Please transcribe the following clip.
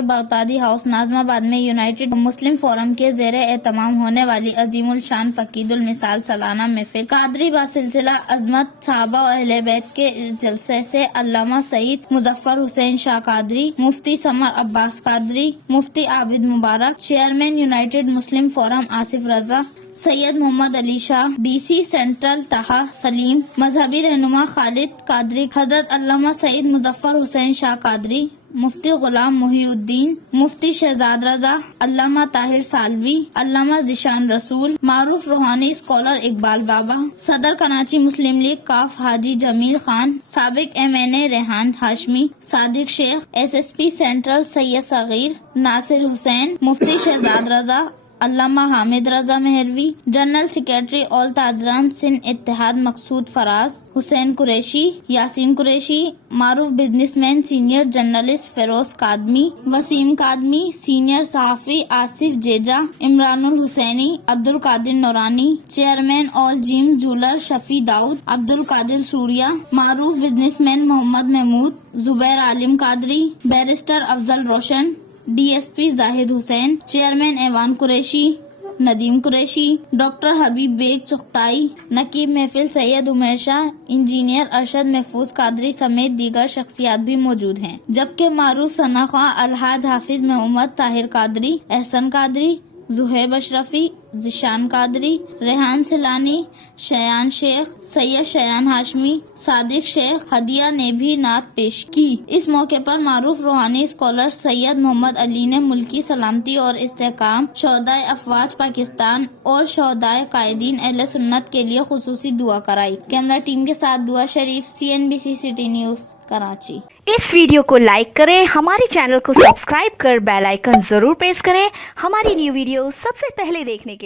Baghdadi house ناظم آباد میں United مسلم forum کے زیر اہتمام ہونے والی عظیم الشان فقید المثال سالانہ محفل قادری بسلسلہ عظمت صحابہ و اہل بیت کے جلسے سے علامہ سید مظفر حسین شاہ قادری، مفتی سمر عباس قادری، مفتی عابد مبارک، چیئرمین یونائٹڈ مسلم فورم آصف رضا، سید محمد Ali Shah, D C central طہا سلیم، مذہبی رہنما خالد قادری، حضرت علامہ سید مظفر حسین شاہ قادری، مفتی غلام محی الدین، مفتی شہزاد رضا، علامہ طاہر سالوی، علامہ ذیشان رسول، معروف روحانی اسکالر اقبال بابا، صدر کراچی مسلم لیگ کاف حاجی جمیل خان، سابق MNA ریحان ہاشمی، صادق شیخ، SSP سینٹرل سید صغیر ناصر حسین، مفتی Shahzad Raza, Allama Hamid Raza Mehrvi, general secretary all Tajran Sindh Ittehad Maqsood Faraz, Hussain Qureshi, Yasin Qureshi, معروف businessman senior journalist Feroz Qadmi, Waseem Qadmi, senior صحافی آصف جیجا، عمران الحسینی، عبد القادر نورانی، چیئرمین آل جیم جولر شفیع داؤد، عبد القادر سوریا، معروف بزنس مین محمد محمود، زبیر عالم قادری، بیرسٹر افضل روشن، DSP زاہد حسین، چیئرمین ایوان قریشی، ندیم قریشی، ڈاکٹر حبیب بیگ چغتائی، نقیب محفل سید عمیر شاہ، انجینئر ارشد محفوظ قادری سمیت دیگر شخصیات بھی موجود ہیں، جبکہ معروف ثنا خواں الحاج حافظ محمد طاہر قادری، احسن قادری، زہیب اشرفی، ذیشان قادری، ریحان سیلانی، شیان شیخ، سید شیان ہاشمی، صادق شیخ، ہدیہ نے بھی نعت پیش کی۔ اس موقع پر معروف روحانی اسکالر سید محمد علی نے ملکی سلامتی اور استحکام، شہدائے افواج پاکستان اور شہدائے قائدین اہل سنت کے لیے خصوصی دعا کرائی۔ کیمرہ ٹیم کے ساتھ دعا شریف، CNBC سٹی نیوز کراچی۔ اس ویڈیو کو لائک کریں، ہمارے چینل کو سبسکرائب کر بیل آئیکن ضرور پریس کریں ہماری نیو ویڈیو سب سے پہلے دیکھنے کے لیے۔